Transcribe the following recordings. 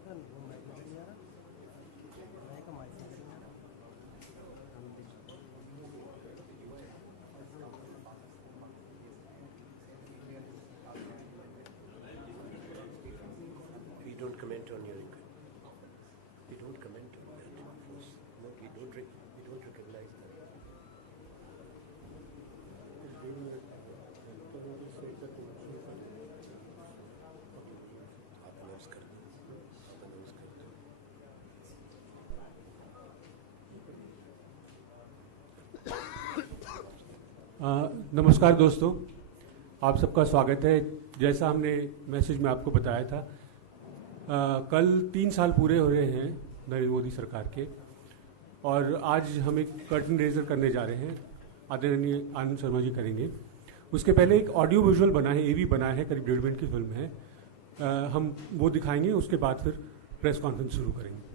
We don't comment on your income. We don't comment on that. No, we don't recognize that. आप announce कर दो. नमस्कार दोस्तों, आप सबका स्वागत है। जैसा हमने मैसेज में आपको बताया था, कल 3 साल पूरे हो रहे हैं नरेंद्र मोदी सरकार के, और आज हम एक कर्टन रेजर करने जा रहे हैं। आदरणीय आनंद शर्मा जी करेंगे। उसके पहले एक ऑडियो विजुअल बना है, एवी बना है, करीब 1.5 मिनट की फिल्म है। हम वो दिखाएंगे, उसके बाद फिर प्रेस कॉन्फ्रेंस शुरू करेंगे।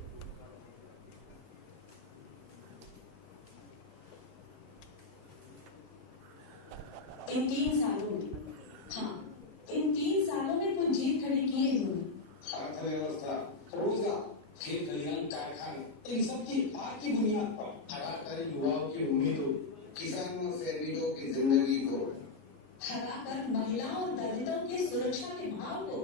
इन 3 सालों में, इन 3 सालों में कुछ जीत खड़ी की है इन्होंने। अर्थव्यवस्था, रोजगार, खेत खलिहान, कारखाने, इन सब की बात की बुनियाद पर हराकर युवाओं की उम्मीदों, किसानों से वीरों की जिंदगी को, हराकर महिलाओं और दलितों की सुरक्षा के भाव को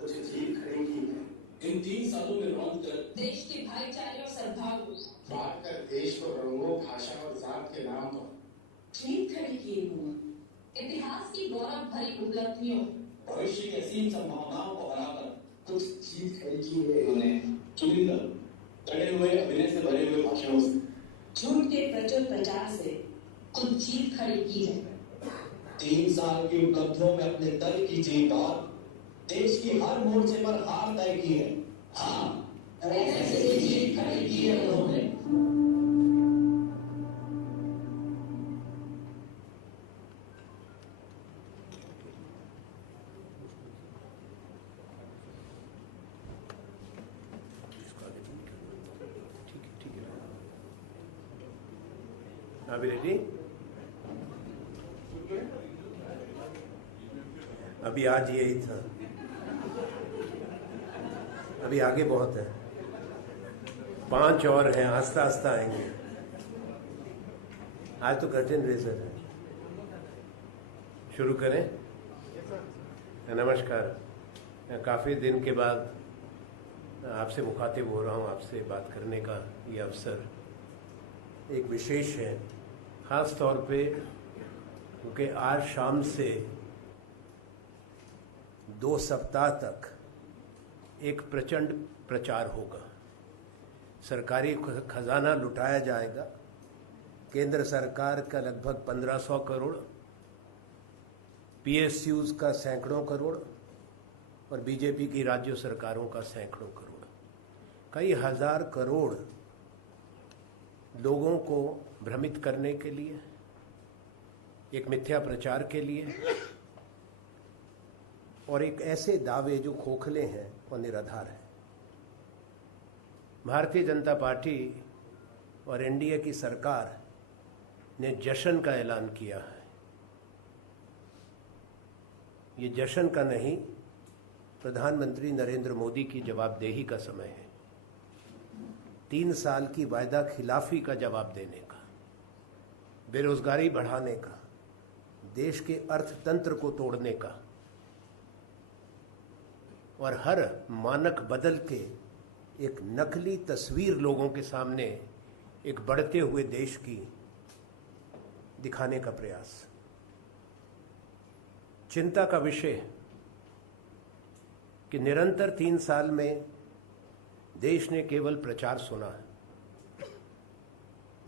कुछ जीत खड़ी की है। इन 3 सालों में रौंद कर देश के भाईचारे और सद्भाव को, बांट कर देश को रंगों, भाषा और जात के नाम पर जीत खड़ी की है इन्होंने। इतिहास की गौरव भरी उपलब्धियों, भविष्य की असीम संभावनाओं को हराकर कुछ जीत खड़ी की है इन्होंने। चुनिंदा चढ़े हुए अभिनय से भरे हुए भाषणों से, झूठ के प्रचुर प्रचार से कुछ जीत खड़ी की है। 3 साल की उपलब्धियों में अपने दल की जीत और देश की हर मोर्चे पर हार तय की है। हाँ, ऐसे जीत खड़ी की है उन्होंने। Are we ready? अभी आज यही था, अभी आगे बहुत है, 5 और हैं, आस्ता आस्ता आएंगे। आज तो कर्टन रेजर है। शुरू करें? नमस्कार। काफ़ी दिन के बाद आपसे मुखातिब हो रहा हूँ। आपसे बात करने का ये अवसर एक विशेष है, ख़ास तौर पे क्योंकि आज शाम से 2 सप्ताह तक एक प्रचंड प्रचार होगा। सरकारी खजाना लुटाया जाएगा। केंद्र सरकार का लगभग 1500 करोड़, PSUs का सैकड़ों करोड़ और बीजेपी की राज्य सरकारों का सैकड़ों करोड़, कई हजार करोड़ लोगों को भ्रमित करने के लिए, एक मिथ्या प्रचार के लिए, और एक ऐसे दावे जो खोखले हैं और निराधार हैं। भारतीय जनता पार्टी और एनडीए की सरकार ने जश्न का ऐलान किया है। ये जश्न का नहीं, प्रधानमंत्री नरेंद्र मोदी की जवाबदेही का समय है। 3 साल की वायदा खिलाफी का जवाब देने का, बेरोजगारी बढ़ाने का, देश के अर्थतंत्र को तोड़ने का और हर मानक बदल के एक नकली तस्वीर लोगों के सामने एक बढ़ते हुए देश की दिखाने का प्रयास। चिंता का विषय कि निरंतर 3 साल में देश ने केवल प्रचार सुना है,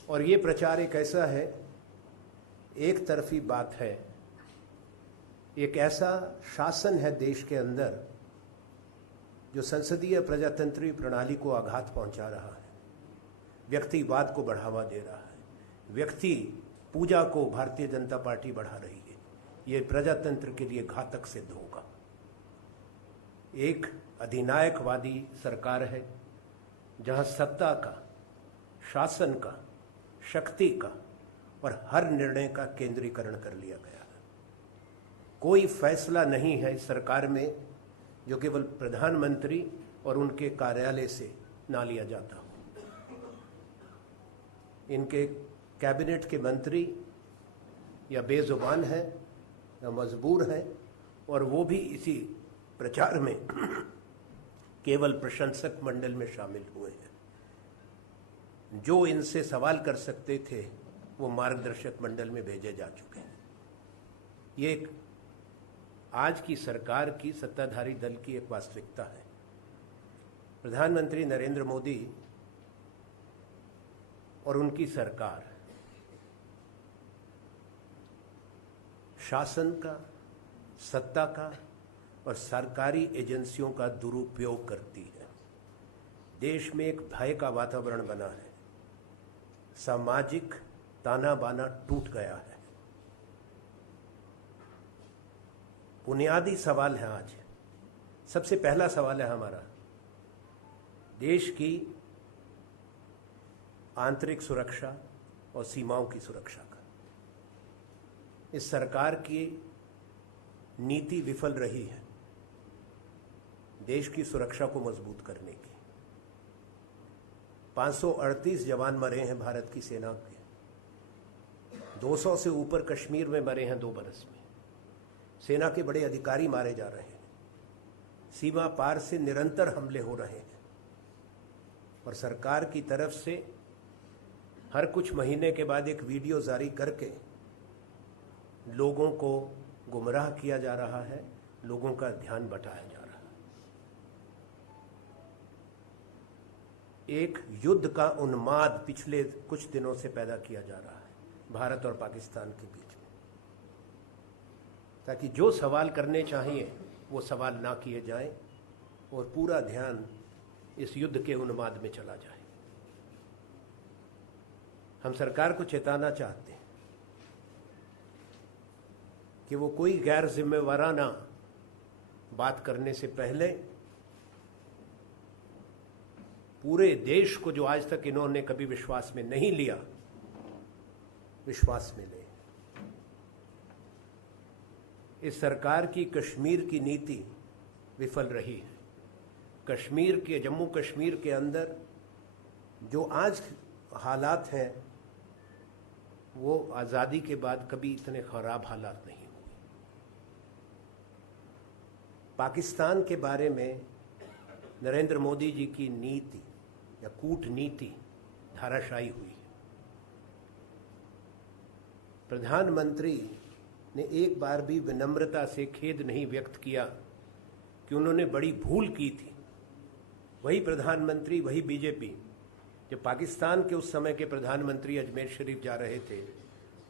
और ये प्रचार एक ऐसा है, एक तरफी बात है, एक ऐसा शासन है देश के अंदर जो संसदीय प्रजातंत्रीय प्रणाली को आघात पहुंचा रहा है, व्यक्तिवाद को बढ़ावा दे रहा है, व्यक्ति पूजा को भारतीय जनता पार्टी बढ़ा रही है। ये प्रजातंत्र के लिए घातक सिद्ध होगा। एक अधिनायकवादी सरकार है जहां सत्ता का, शासन का, शक्ति का और हर निर्णय का केंद्रीकरण कर लिया गया है। कोई फैसला नहीं है इस सरकार में जो केवल प्रधानमंत्री और उनके कार्यालय से ना लिया जाता हो। इनके कैबिनेट के मंत्री या बेजुबान हैं या मजबूर हैं, और वो भी इसी प्रचार में केवल प्रशंसक मंडल में शामिल हुए हैं। जो इनसे सवाल कर सकते थे वो मार्गदर्शक मंडल में भेजे जा चुके हैं। ये एक आज की सरकार की, सत्ताधारी दल की एक वास्तविकता है। प्रधानमंत्री नरेंद्र मोदी और उनकी सरकार शासन का, सत्ता का और सरकारी एजेंसियों का दुरुपयोग करती है। देश में एक भय का वातावरण बना है, सामाजिक ताना बाना टूट गया है। बुनियादी सवाल है आज, सबसे पहला सवाल है हमारा देश की आंतरिक सुरक्षा और सीमाओं की सुरक्षा का। इस सरकार की नीति विफल रही है देश की सुरक्षा को मजबूत करने की। 538 जवान मरे हैं भारत की सेना के, 200 से ऊपर कश्मीर में मरे हैं 2 बरस में। सेना के बड़े अधिकारी मारे जा रहे हैं, सीमा पार से निरंतर हमले हो रहे हैं, और सरकार की तरफ से हर कुछ महीने के बाद एक वीडियो जारी करके लोगों को गुमराह किया जा रहा है, लोगों का ध्यान बटाया जा रहा है। एक युद्ध का उन्माद पिछले कुछ दिनों से पैदा किया जा रहा है भारत और पाकिस्तान के बीच में, ताकि जो सवाल करने चाहिए वो सवाल ना किए जाएं और पूरा ध्यान इस युद्ध के उन्माद में चला जाए। हम सरकार को चेताना चाहते हैं कि वो कोई गैर जिम्मेवाराना बात करने से पहले पूरे देश को, जो आज तक इन्होंने कभी विश्वास में नहीं लिया, विश्वास में ले। इस सरकार की कश्मीर की नीति विफल रही है। कश्मीर के, जम्मू कश्मीर के अंदर जो आज हालात हैं वो आज़ादी के बाद कभी इतने खराब हालात नहीं हुए। पाकिस्तान के बारे में नरेंद्र मोदी जी की नीति या कूटनीति धाराशायी हुई है। प्रधानमंत्री ने एक बार भी विनम्रता से खेद नहीं व्यक्त किया कि उन्होंने बड़ी भूल की थी। वही प्रधानमंत्री, वही बीजेपी, जब पाकिस्तान के उस समय के प्रधानमंत्री अजमेर शरीफ जा रहे थे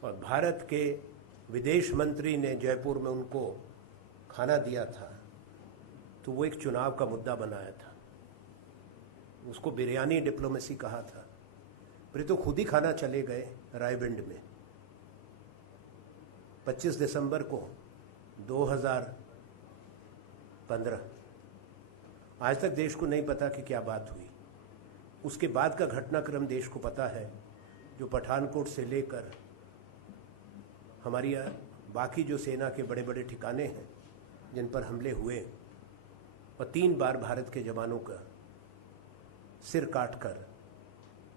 और भारत के विदेश मंत्री ने जयपुर में उनको खाना दिया था, तो वो एक चुनाव का मुद्दा बनाया था। उसको बिरयानी डिप्लोमेसी कहा था। फिर तो खुद ही खाना चले गए रायविंड में। 25 दिसंबर को 2015, आज तक देश को नहीं पता कि क्या बात हुई। उसके बाद का घटनाक्रम देश को पता है, जो पठानकोट से लेकर हमारी बाकी जो सेना के बड़े बड़े ठिकाने हैं जिन पर हमले हुए, और 3 बार भारत के जवानों का सिर काटकर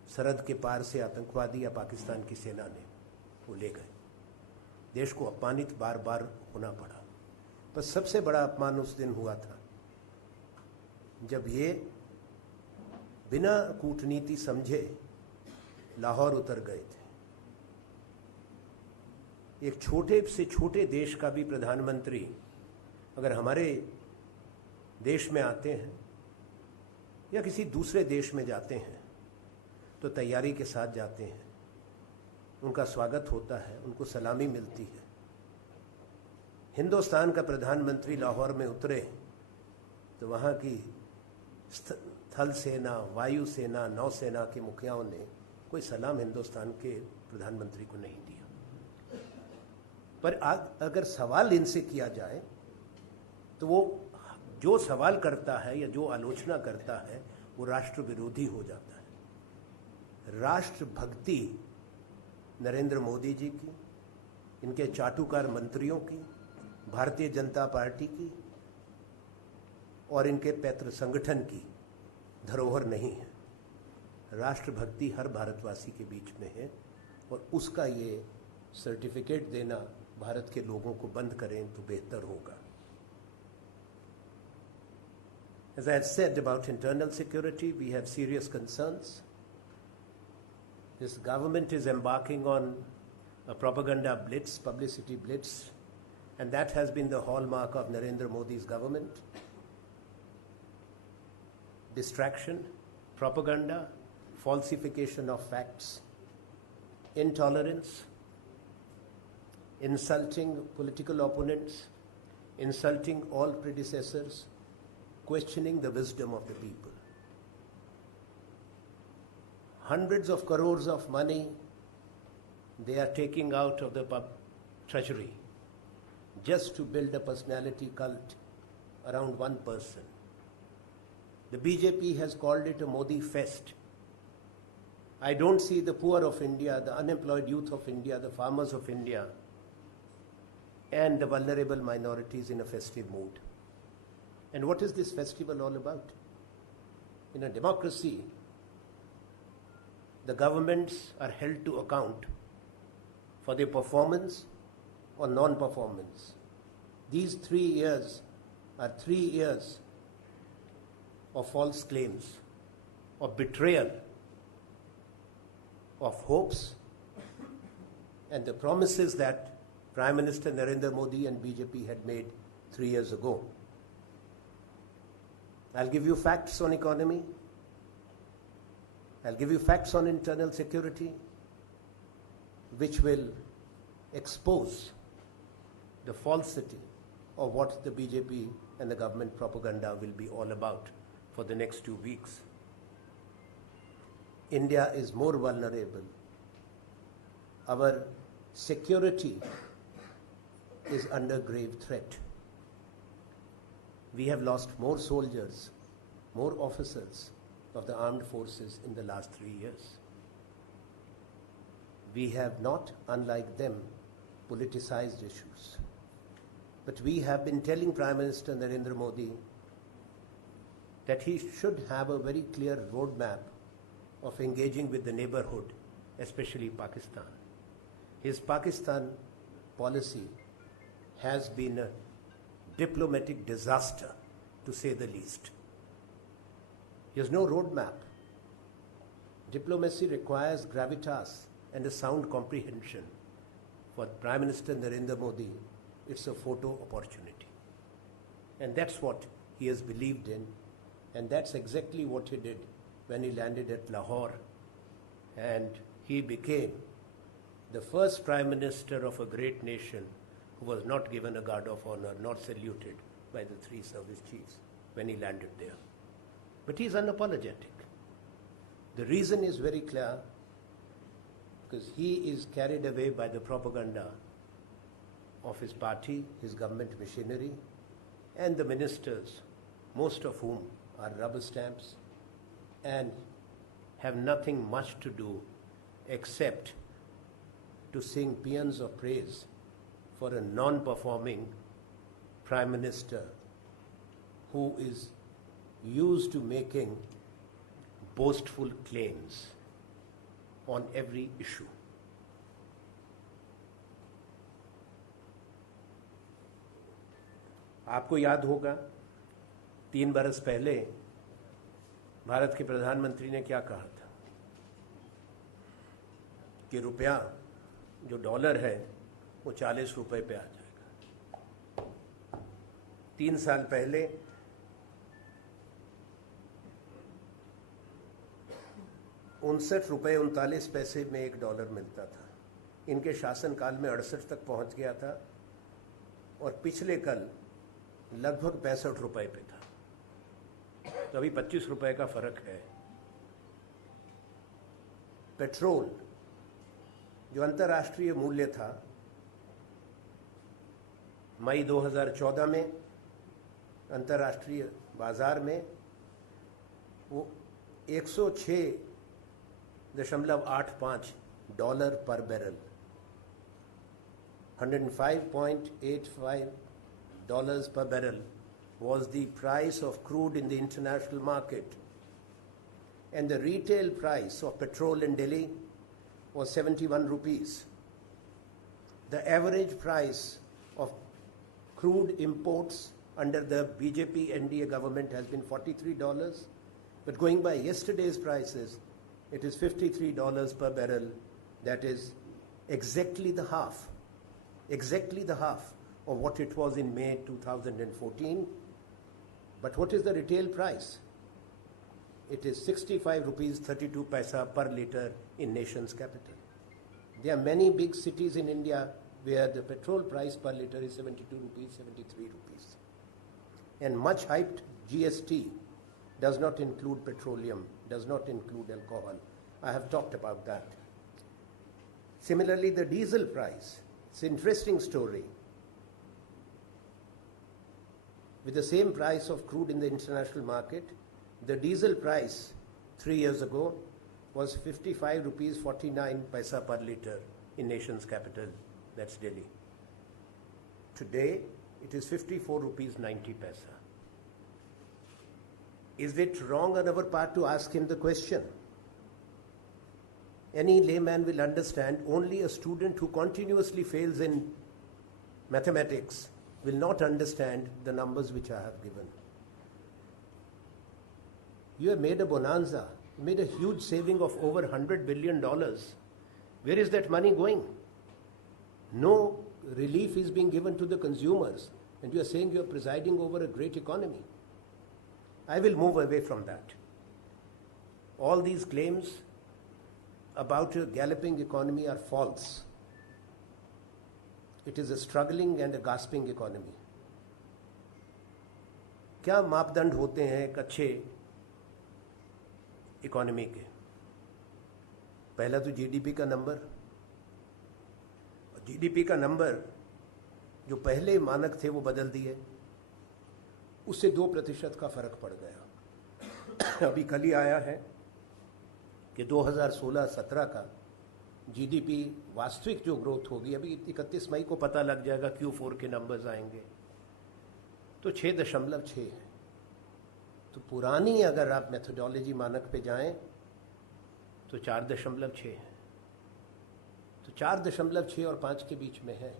सरहद के पार से आतंकवादी या पाकिस्तान की सेना ने वो ले गए। देश को अपमानित बार बार होना पड़ा। पर सबसे बड़ा अपमान उस दिन हुआ था जब ये बिना कूटनीति समझे लाहौर उतर गए थे। एक छोटे से छोटे देश का भी प्रधानमंत्री अगर हमारे देश में आते हैं या किसी दूसरे देश में जाते हैं तो तैयारी के साथ जाते हैं, उनका स्वागत होता है, उनको सलामी मिलती है। हिंदुस्तान का प्रधानमंत्री लाहौर में उतरे तो वहाँ की थल सेना, वायु सेना, नौसेना के मुखियाओं ने कोई सलाम हिंदुस्तान के प्रधानमंत्री को नहीं दिया। पर अगर सवाल इनसे किया जाए तो वो जो सवाल करता है या जो आलोचना करता है वो राष्ट्र विरोधी हो जाता है। राष्ट्र भक्ति नरेंद्र मोदी जी की, इनके चाटुकार मंत्रियों की, भारतीय जनता पार्टी की और इनके पैतृ संगठन की धरोहर नहीं है। राष्ट्रभक्ति हर भारतवासी के बीच में है और उसका ये सर्टिफिकेट देना भारत के लोगों को बंद करें तो बेहतर होगा। As I had said about internal security, we have serious concerns. This government is embarking on a propaganda blitz, publicity blitz, and that has been the hallmark of Narendra Modi's government. Distraction, propaganda, falsification of facts, intolerance, insulting political opponents, insulting all predecessors, questioning the wisdom of the people. Hundreds of crores of money they are taking out of the treasury just to build a personality cult around one person. The BJP has called it a Modi fest. I don't see the poor of India, the unemployed youth of India, the farmers of India, and the vulnerable minorities in a festive mood. And what is this festival all about? In a democracy, the governments are held to account for their performance or non-performance. These 3 years are 3 years of false claims, of betrayal, of hopes, and the promises that Prime Minister Narendra Modi and BJP had made 3 years ago. I'll give you facts on economy. I'll give you facts on internal security, which will expose the falsity of what the BJP and the government propaganda will be all about for the next 2 weeks. India is more vulnerable. Our security is under grave threat. We have lost more soldiers, more officers of the armed forces in the last 3 years. We have not, unlike them, politicized issues. But we have been telling Prime Minister Narendra Modi that he should have a very clear roadmap of engaging with the neighborhood, especially Pakistan. His Pakistan policy has been a diplomatic disaster, to say the least. He has no roadmap. Diplomacy requires gravitas and a sound comprehension. For Prime Minister Narendra Modi, it's a photo opportunity. And that's what he has believed in, and that's exactly what he did when he landed at Lahore, and he became the first Prime Minister of a great nation who was not given a guard of honor, not saluted by the 3 service chiefs when he landed there. But he's unapologetic. The reason is very clear, because he is carried away by the propaganda of his party, his government machinery, and the ministers, most of whom are rubber stamps and have nothing much to do except to sing paeans of praise for a non-performing Prime Minister who is used to making boastful claims on every issue. आपको याद होगा 3 बरस पहले भारत के प्रधानमंत्री ने क्या कहा था कि रुपया जो डॉलर है वो 40 रुपए पे आ जाएगा। 3 साल पहले ₹59.39 में 1 डॉलर मिलता था। इनके शासनकाल में 68 तक पहुंच गया था और पिछले कल लगभग 65 रुपए पे था। तो अभी 25 रुपए का फर्क है। पेट्रोल जो अंतर्राष्ट्रीय मूल्य था मई 2014 में अंतर्राष्ट्रीय बाजार में वो 106.85 डॉलर पर barrel, $105.85 per barrel was the price of crude in the international market and the retail price of petrol in Delhi was 71 rupees. The average price of crude imports under the BJP NDA government has been $43, but going by yesterday's prices, it is $53 per barrel. That is exactly the half of what it was in May 2014. But what is the retail price? It is 65 rupees 32 paisa per litre in nation's capital. There are many big cities in India where the petrol price per litre is 72 rupees, 73 rupees. And much hyped GST does not include petroleum, does not include alcohol. I have talked about that. Similarly, the diesel price, it's an interesting story. With the same price of crude in the international market, the diesel price 3 years ago was 55 rupees 49 paisa per litre in nation's capital, that's Delhi. Today, it is 54 rupees 90 paisa. Is it wrong on our part to ask him the question? Any layman will understand only a student who continuously fails in mathematics will not understand the numbers which I have given. You have made a bonanza, you made a huge saving of over $100 billion. Where is that money going? No relief is being given to the consumers, and you are saying you are presiding over a great economy. I will move away from that. All these claims about a galloping economy are false. It is a struggling and a gasping economy. क्या मापदंड होते हैं एक अच्छे economy के? पहला तो GDP का नंबर. जीडीपी का नंबर जो पहले मानक थे वो बदल दिए, उससे 2% का फर्क पड़ गया. अभी कल ही आया है कि 2016-17 का जीडीपी वास्तविक जो ग्रोथ होगी, अभी 31 मई को पता लग जाएगा, Q4 के नंबर्स आएंगे, तो 6.6 है. तो पुरानी अगर आप मेथोडोलॉजी मानक पे जाएं तो 4.6 है. तो 4.6 और 5 के बीच में है.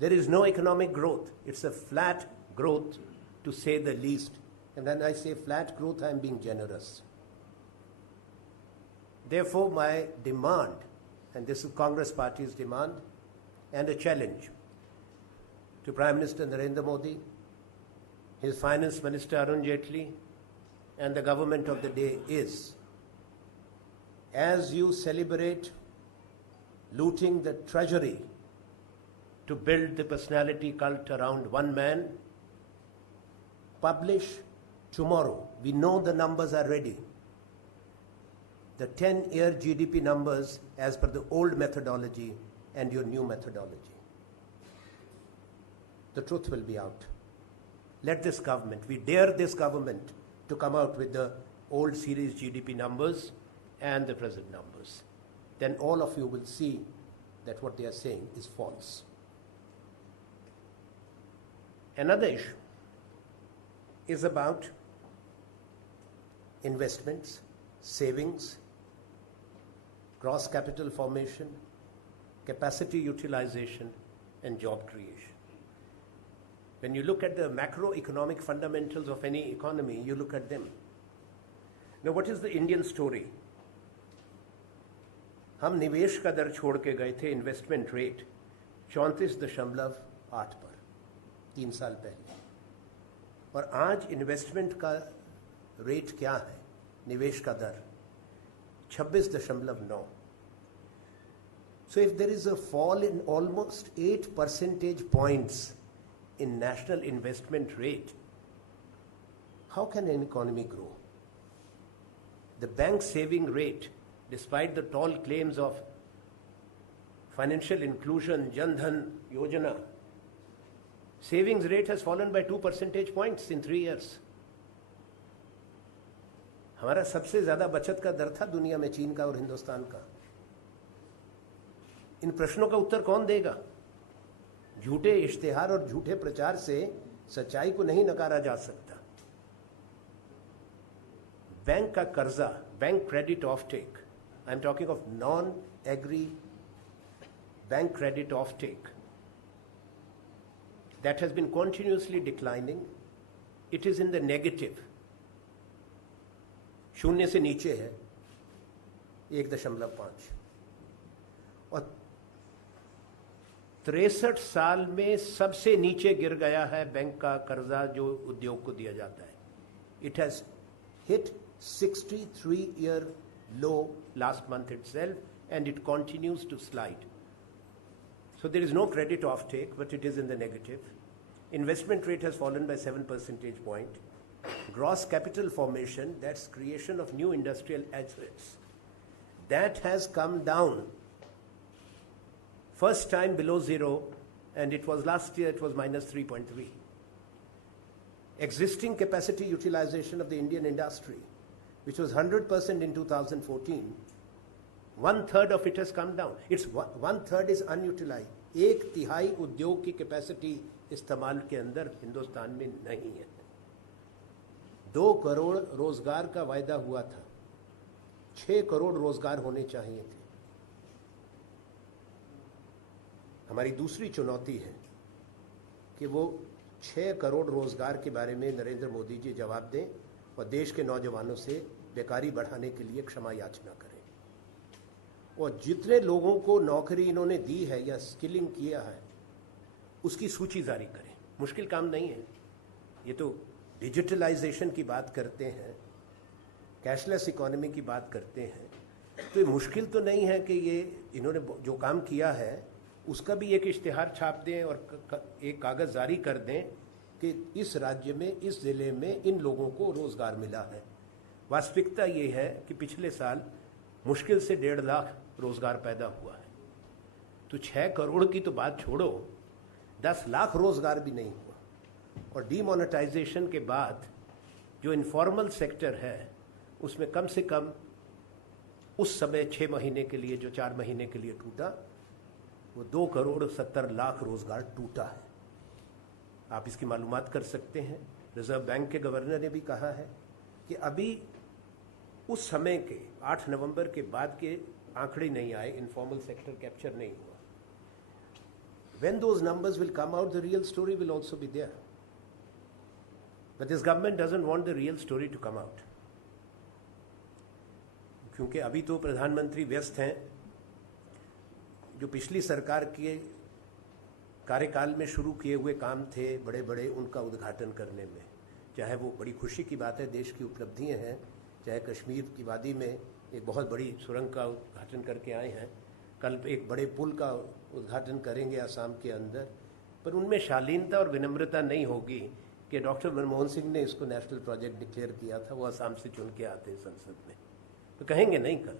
There is no economic growth. It's a flat growth, to say the least. And when I say flat growth, I am being generous. Therefore, my demand, and this is Congress Party's demand, and a challenge to Prime Minister Narendra Modi, his Finance Minister Arun Jaitley, and the government of the day is, as you celebrate looting the treasury to build the personality cult around one man, publish tomorrow, we know the numbers are ready, the 10-year GDP numbers as per the old methodology and your new methodology. The truth will be out. Let this government, we dare this government to come out with the old series GDP numbers and the present numbers. Then all of you will see that what they are saying is false. Another issue is about investments, savings, gross capital formation, capacity utilization, and job creation. When you look at the macroeconomic fundamentals of any economy, you look at them. Now, what is the Indian story? हम निवेश का दर छोड़ के गए थे investment rate 34.8 पर 3 साल पहले, और आज इन्वेस्टमेंट का रेट क्या है, निवेश का दर 26.9. So if there is a fall in almost 8 percentage points in national investment rate, how can an economy grow? The bank saving rate, despite the tall claims of financial inclusion, Jan Dhan Yojana, savings rate has fallen by 2 percentage points in 3 years. हमारा सबसे ज़्यादा बचत का दर था दुनिया में चीन का और हिंदुस्तान का. इन प्रश्नों का उत्तर कौन देगा? झूठे इश्तिहार और झूठे प्रचार से सच्चाई को नहीं नकारा जा सकता. बैंक का कर्जा, bank credit offtake, I am talking of non agri bank credit offtake, that has been continuously declining. It is in the negative. शून्य से नीचे है 1.5 और 63 साल में सबसे नीचे गिर गया है बैंक का कर्जा जो उद्योग को दिया जाता है. It has hit 63-year low last month itself and it continues to slide. So there is no credit offtake, but it is in the negative. Investment rate has fallen by 7 percentage point. Gross capital formation, that's creation of new industrial assets, that has come down. First time below zero, and it was last year, it was minus 3.3. Existing capacity utilization of the Indian industry, which was 100% in 2014, 1/3 of it has come down. It's 1/3 is unutilized. 1/3 उद्योग की capacity इस्तेमाल के अंदर हिंदुस्तान में नहीं है. 2 करोड़ रोजगार का वायदा हुआ था, 6 करोड़ रोजगार होने चाहिए थे. हमारी दूसरी चुनौती है कि वो 6 करोड़ रोजगार के बारे में नरेंद्र मोदी जी जवाब दें और देश के नौजवानों से बेकारी बढ़ाने के लिए क्षमा याचना करें. और जितने लोगों को नौकरी इन्होंने दी है या स्किलिंग किया है उसकी सूची जारी करें. मुश्किल काम नहीं है. ये तो डिजिटलाइजेशन की बात करते हैं, कैशलेस इकोनॉमी की बात करते हैं, तो ये मुश्किल तो नहीं है कि ये इन्होंने जो काम किया है उसका भी एक इश्तिहार छाप दें और एक कागज़ जारी कर दें कि इस राज्य में, इस ज़िले में इन लोगों को रोज़गार मिला है. वास्तविकता ये है कि पिछले साल मुश्किल से 1.5 लाख रोज़गार पैदा हुआ है. तो 6 करोड़ की तो बात छोड़ो, 10 लाख रोज़गार भी नहीं हुआ. और डीमोनेटाइजेशन के बाद जो इनफॉर्मल सेक्टर है उसमें कम से कम उस समय 6 महीने के लिए, जो 4 महीने के लिए टूटा, वो 2 करोड़ 70 लाख रोज़गार टूटा है. आप इसकी मालूमात कर सकते हैं. रिजर्व बैंक के गवर्नर ने भी कहा है कि अभी उस समय के 8 नवंबर के बाद के आंकड़े नहीं आए, इनफॉर्मल सेक्टर कैप्चर नहीं हुआ. When those numbers will come out, the real story will also be there. But this government doesn't want the real story to come out. क्योंकि अभी तो प्रधानमंत्री व्यस्त हैं जो पिछली सरकार के कार्यकाल में शुरू किए हुए काम थे बड़े बड़े, उनका उद्घाटन करने में. चाहे वो बड़ी खुशी की बात है, देश की उपलब्धियां हैं, चाहे कश्मीर की वादी में एक बहुत बड़ी सुरंग का उद्घाटन करके आए हैं, कल एक बड़े पुल का उद्घाटन करेंगे असम के अंदर, पर उनमें शालीनता और विनम्रता नहीं होगी कि डॉक्टर मनमोहन सिंह ने इसको नेशनल प्रोजेक्ट डिक्लेयर किया था, वो असम से चुन के आते हैं संसद में, तो कहेंगे नहीं. कल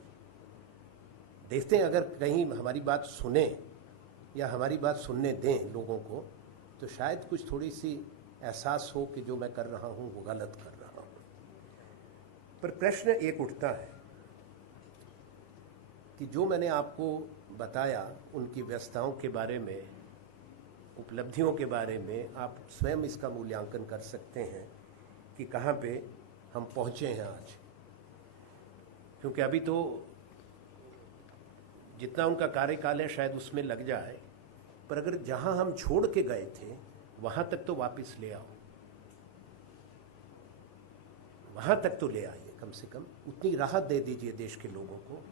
देखते हैं, अगर कहीं हमारी बात सुने या हमारी बात सुनने दें लोगों को, तो शायद कुछ थोड़ी सी एहसास हो कि जो मैं कर रहा हूँ वो गलत कर रहा हूँ. पर प्रश्न एक उठता है कि जो मैंने आपको बताया उनकी व्यस्तताओं के बारे में, उपलब्धियों के बारे में, आप स्वयं इसका मूल्यांकन कर सकते हैं कि कहाँ पे हम पहुँचे हैं आज. क्योंकि अभी तो जितना उनका कार्यकाल है शायद उसमें लग जाए, पर अगर जहाँ हम छोड़ के गए थे वहाँ तक तो वापस ले आओ, वहाँ तक तो ले आइए. कम से कम उतनी राहत दे दीजिए देश के लोगों को.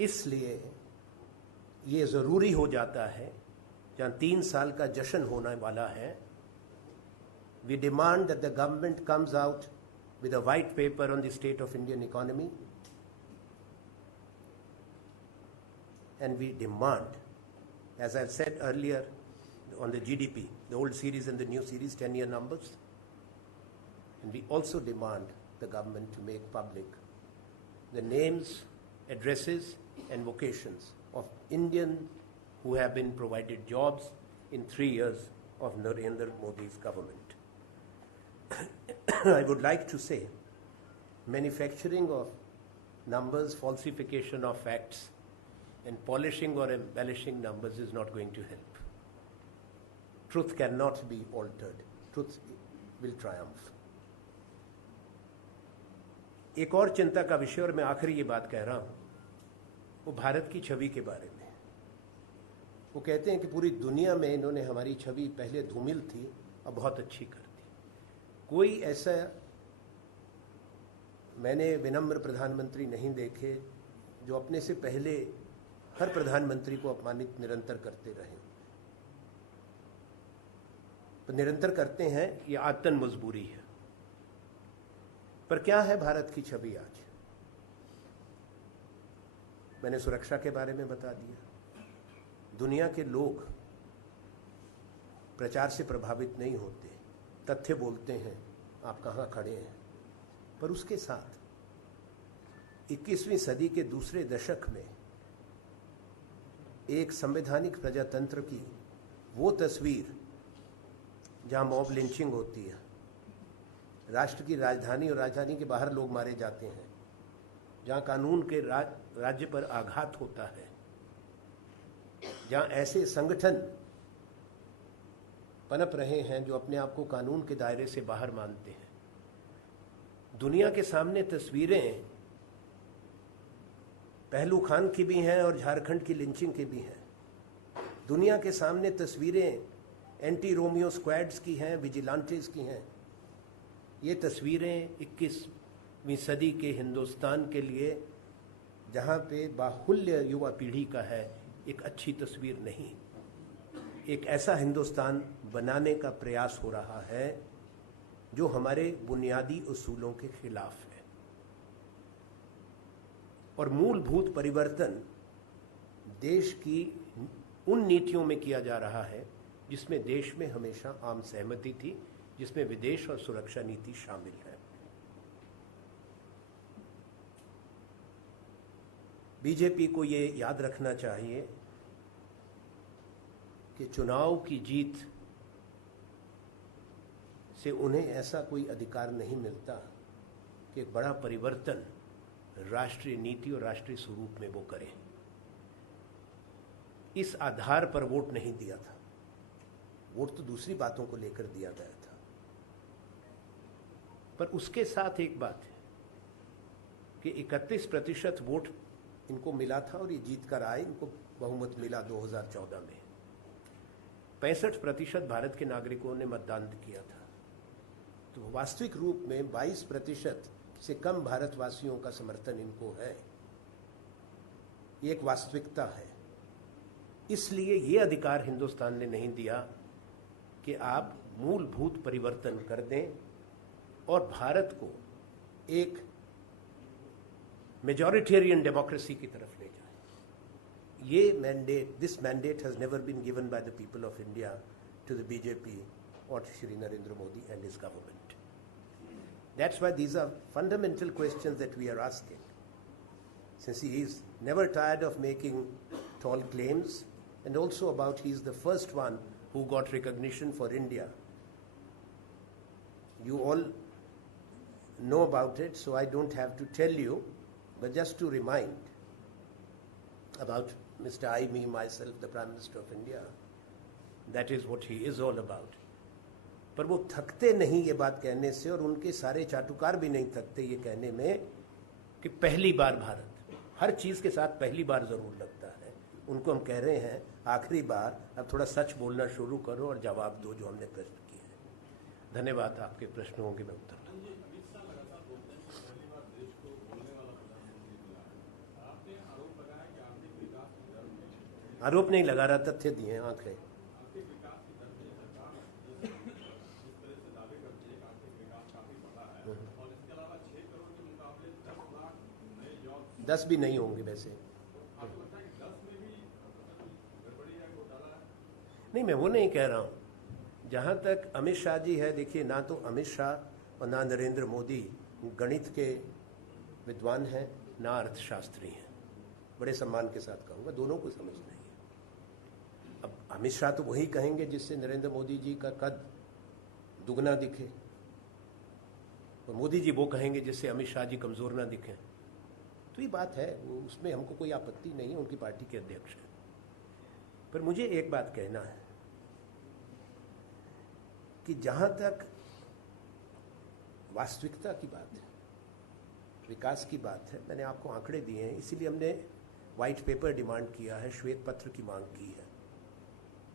इसलिए ये ज़रूरी हो जाता है, जहाँ 3 साल का जश्न होने वाला है, we demand that the government comes out with a white paper on the state of Indian economy, and we demand, as I've said earlier on the GDP, the old series and the new series, 10-year numbers, and we also demand the government to make public the names, addresses and vocations of Indians who have been provided jobs in 3 years of Narendra Modi's government. I would like to say, manufacturing of numbers, falsification of facts, and polishing or embellishing numbers is not going to help. Truth cannot be altered. Truth will triumph. एक और चिंता का विषय, और मैं आखिरी ये बात कह रहा हूं, वो भारत की छवि के बारे में। वो कहते हैं कि पूरी दुनिया में इन्होंने हमारी छवि पहले धूमिल थी अब बहुत अच्छी कर दी। कोई ऐसा मैंने विनम्र प्रधानमंत्री नहीं देखे जो अपने से पहले हर प्रधानमंत्री को अपमानित निरंतर करते रहे। तो निरंतर करते हैं, ये आदतन मजबूरी है। पर क्या है भारत की छवि आज? मैंने सुरक्षा के बारे में बता दिया। दुनिया के लोग प्रचार से प्रभावित नहीं होते, तथ्य बोलते हैं आप कहां खड़े हैं। पर उसके साथ 21वीं सदी के दूसरे दशक में एक संवैधानिक प्रजातंत्र की वो तस्वीर जहां मॉब लिंचिंग होती है, राष्ट्र की राजधानी और राजधानी के बाहर लोग मारे जाते हैं, जहां कानून के राज्य पर आघात होता है, जहां ऐसे संगठन पनप रहे हैं जो अपने आप को कानून के दायरे से बाहर मानते हैं। दुनिया के सामने तस्वीरें पहलू खान की भी हैं और झारखंड की लिंचिंग की भी हैं। दुनिया के सामने तस्वीरें एंटी रोमियो स्क्वाड्स की हैं, विजिलेंटेस की हैं। ये तस्वीरें 21वीं सदी के हिंदुस्तान के लिए, जहां पे बाहुल्य युवा पीढ़ी का है, एक अच्छी तस्वीर नहीं। एक ऐसा हिंदुस्तान बनाने का प्रयास हो रहा है जो हमारे बुनियादी उसूलों के खिलाफ है। और मूलभूत परिवर्तन देश की उन नीतियों में किया जा रहा है जिसमें देश में हमेशा आम सहमति थी, जिसमें विदेश और सुरक्षा नीति शामिल है। बीजेपी को ये याद रखना चाहिए कि चुनाव की जीत से उन्हें ऐसा कोई अधिकार नहीं मिलता कि एक बड़ा परिवर्तन राष्ट्रीय नीति और राष्ट्रीय स्वरूप में वो करें। इस आधार पर वोट नहीं दिया था। वोट तो दूसरी बातों को लेकर दिया गया था। पर उसके साथ एक बात है कि 31% वोट इनको मिला था और ये जीत कर आए, इनको बहुमत मिला 2014 में। 65% भारत के नागरिकों ने मतदान किया था। तो वास्तविक रूप में 22% से कम भारतवासियों का समर्थन इनको है। ये एक वास्तविकता है। इसलिए ये अधिकार हिंदुस्तान ने नहीं दिया कि आप मूलभूत परिवर्तन कर दें और भारत को एक मेजॉरिटेरियन डेमोक्रेसी की तरफ ले जाए। ये mandate, this mandate has never been given by the people of India to the BJP or Shri Narendra Modi and his government. That's why these are fundamental questions that we are asking. Since he is never tired of making tall claims, and also about he is the first one who got recognition for India. You all know about it, so I don't have to tell you, but just to remind about Mr. I, me, myself, the Prime Minister of India. That is what he is all about. पर वो थकते नहीं ये बात कहने से, और उनके सारे चाटुकार भी नहीं थकते ये कहने में कि पहली बार भारत, हर चीज़ के साथ पहली बार ज़रूर लगता है। उनको हम कह रहे हैं आखिरी बार, अब थोड़ा सच बोलना शुरू करो और जवाब दो जो हमने प्रश्न किए हैं। धन्यवाद। आपके प्रश्न होंगे मैं उत्तर दूँ। आरोप नहीं लगा रहा, तथ्य दिए, आंकड़े। दस भी नहीं होंगे वैसे। नहीं, मैं वो नहीं कह रहा हूं। जहां तक अमित शाह जी है, देखिए, ना तो अमित शाह और ना नरेंद्र मोदी गणित के विद्वान हैं, ना अर्थशास्त्री हैं। बड़े सम्मान के साथ कहूंगा, दोनों को समझ नहीं है। अब अमित शाह तो वही कहेंगे जिससे नरेंद्र मोदी जी का कद दुगना दिखे, और मोदी जी वो कहेंगे जिससे अमित शाह जी कमजोर ना दिखें। तो ये बात है, उसमें हमको कोई आपत्ति नहीं है, उनकी पार्टी के अध्यक्ष हैं। पर मुझे एक बात कहना है कि जहां तक वास्तविकता की बात है, विकास की बात है, मैंने आपको आंकड़े दिए हैं, इसीलिए हमने वाइट पेपर डिमांड किया है, श्वेत पत्र की मांग की है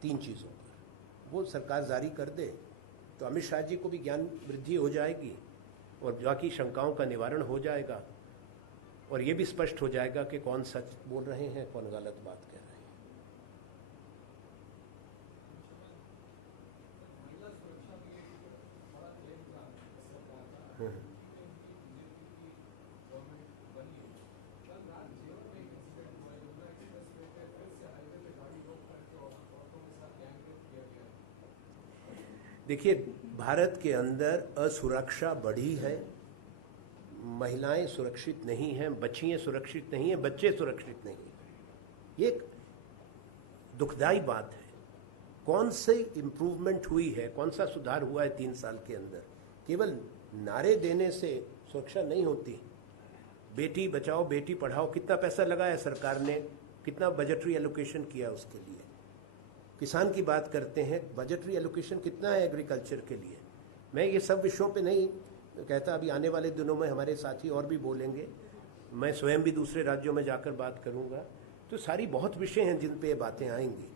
3 चीज़ों पर। वो सरकार जारी कर दे तो अमित शाह जी को भी ज्ञान वृद्धि हो जाएगी और बाकी शंकाओं का निवारण हो जाएगा, और ये भी स्पष्ट हो जाएगा कि कौन सच बोल रहे हैं, कौन गलत बात कह रहे हैं। देखिए, भारत के अंदर असुरक्षा बढ़ी है, महिलाएं सुरक्षित नहीं हैं, बच्चियां सुरक्षित नहीं हैं, बच्चे सुरक्षित नहीं हैं। ये एक दुखदाई बात है। कौन सी इम्प्रूवमेंट हुई है, कौन सा सुधार हुआ है 3 साल के अंदर? केवल नारे देने से सुरक्षा नहीं होती। बेटी बचाओ बेटी पढ़ाओ, कितना पैसा लगाया सरकार ने, कितना बजटरी एलोकेशन किया उसके लिए? किसान की बात करते हैं, बजटरी एलोकेशन कितना है एग्रीकल्चर के लिए? मैं ये सब विषयों पे नहीं कहता, अभी आने वाले दिनों में हमारे साथी और भी बोलेंगे, मैं स्वयं भी दूसरे राज्यों में जाकर बात करूंगा, तो सारी बहुत विषय हैं जिन पे ये बातें आएंगी।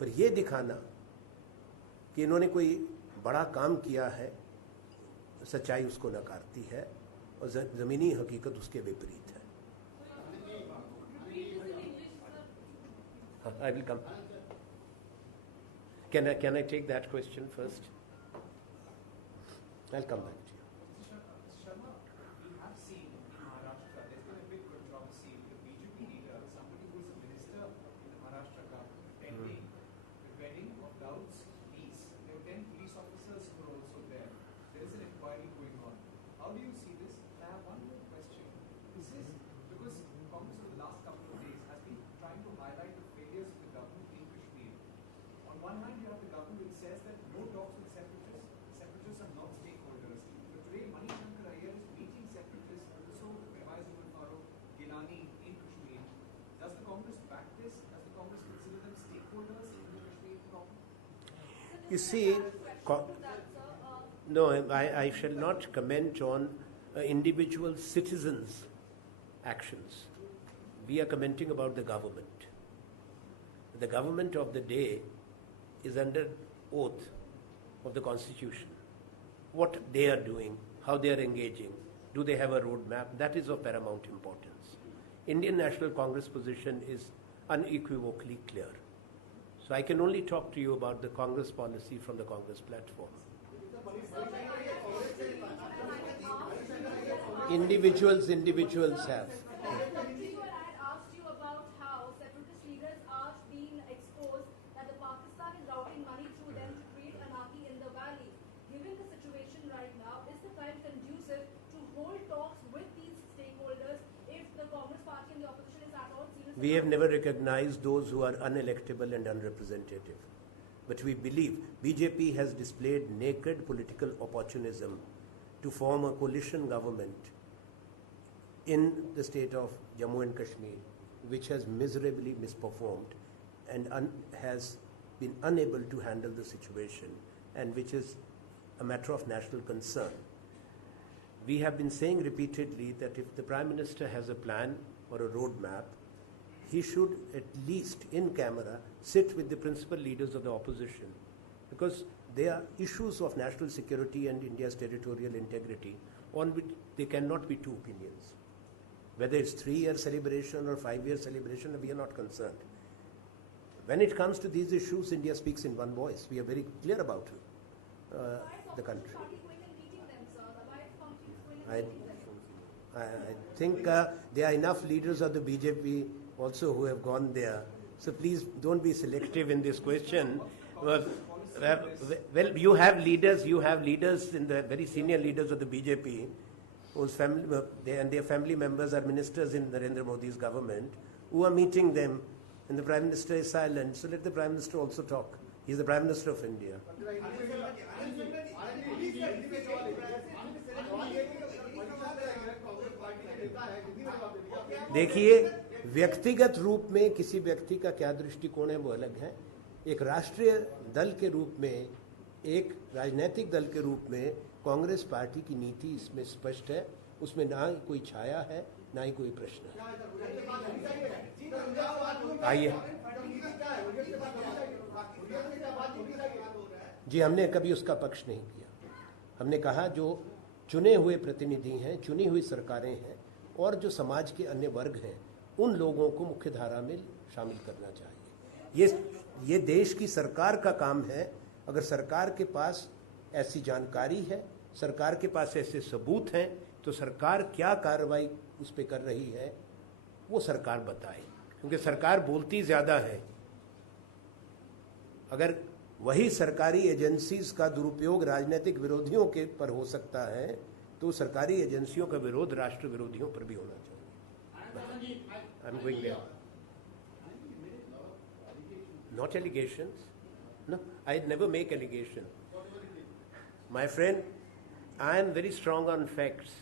पर ये दिखाना कि इन्होंने कोई बड़ा काम किया है, सच्चाई उसको नकारती है और ज़मीनी हकीकत उसके विपरीत है। I will come. Can I take that question first? I'll come back to you. Sharma, we have seen in Maharashtra, there's been a big controversy with the BJP leader, somebody who is a minister in the Maharashtra government, attending the wedding of Daud's niece. There were 10 police officers who were also there. There is an inquiry going on. How do you see this? I have one more question. This is because Congress over the last couple of days has been trying to highlight the failures of the government in Kashmir. On one hand, you have the government which says that no talks with separatists. Separatists are not stakeholders. But today, Manishankar Ayyar is meeting separatists, also Mirwais Umar Farooq, Gilani in Kashmir. Does the Congress back this? Does the Congress consider them stakeholders in the Kashmir problem? You see, no, I shall not comment on individual citizens' actions. We are commenting about the government. The government of the day is under oath of the Constitution. What they are doing, how they are engaging, do they have a roadmap? That is of paramount importance. Indian National Congress position is unequivocally clear. So I can only talk to you about the Congress policy from the Congress platform. Individuals have. We have never recognized those who are unelectable and unrepresentative. But we believe BJP has displayed naked political opportunism to form a coalition government in the state of Jammu and Kashmir, which has miserably misperformed and has been unable to handle the situation, and which is a matter of national concern. We have been saying repeatedly that if the Prime Minister has a plan or a roadmap, he should at least in camera sit with the principal leaders of the opposition, because there are issues of national security and India's territorial integrity on which there cannot be two opinions. Whether it's 3-year celebration or 5-year celebration, we are not concerned. When it comes to these issues, India speaks in one voice. We are very clear about the country. I think there are enough leaders of the BJP also who have gone there. So please don't be selective in this question. Well, you have leaders in the very senior leaders of the BJP whose family and their family members are ministers in Narendra Modi's government who are meeting them, and the Prime Minister is silent. So let the Prime Minister also talk. He is the Prime Minister of India. देखिए, व्यक्तिगत रूप में किसी व्यक्ति का क्या दृष्टिकोण है वो अलग है। एक राष्ट्रीय दल के रूप में, एक राजनीतिक दल के रूप में कांग्रेस पार्टी की नीति इसमें स्पष्ट है उसमें ना ही कोई छाया है, ना ही कोई प्रश्न है। आइए जी, हमने कभी उसका पक्ष नहीं किया। हमने कहा जो चुने हुए प्रतिनिधि हैं, चुनी हुई सरकारें हैं और जो समाज के अन्य वर्ग हैं, उन लोगों को मुख्य धारा में शामिल करना चाहिए। ये देश की सरकार का काम है। अगर सरकार के पास ऐसी जानकारी है, सरकार के पास ऐसे सबूत हैं, तो सरकार क्या कार्रवाई उस पर कर रही है वो सरकार बताए, क्योंकि सरकार बोलती ज़्यादा है। अगर वही सरकारी एजेंसीज का दुरुपयोग राजनीतिक विरोधियों के पर हो सकता है, तो सरकारी एजेंसियों का विरोध राष्ट्र विरोधियों पर भी होना चाहिए। I am going there. Not allegations. No, I never make allegation. My friend, I am very strong on facts.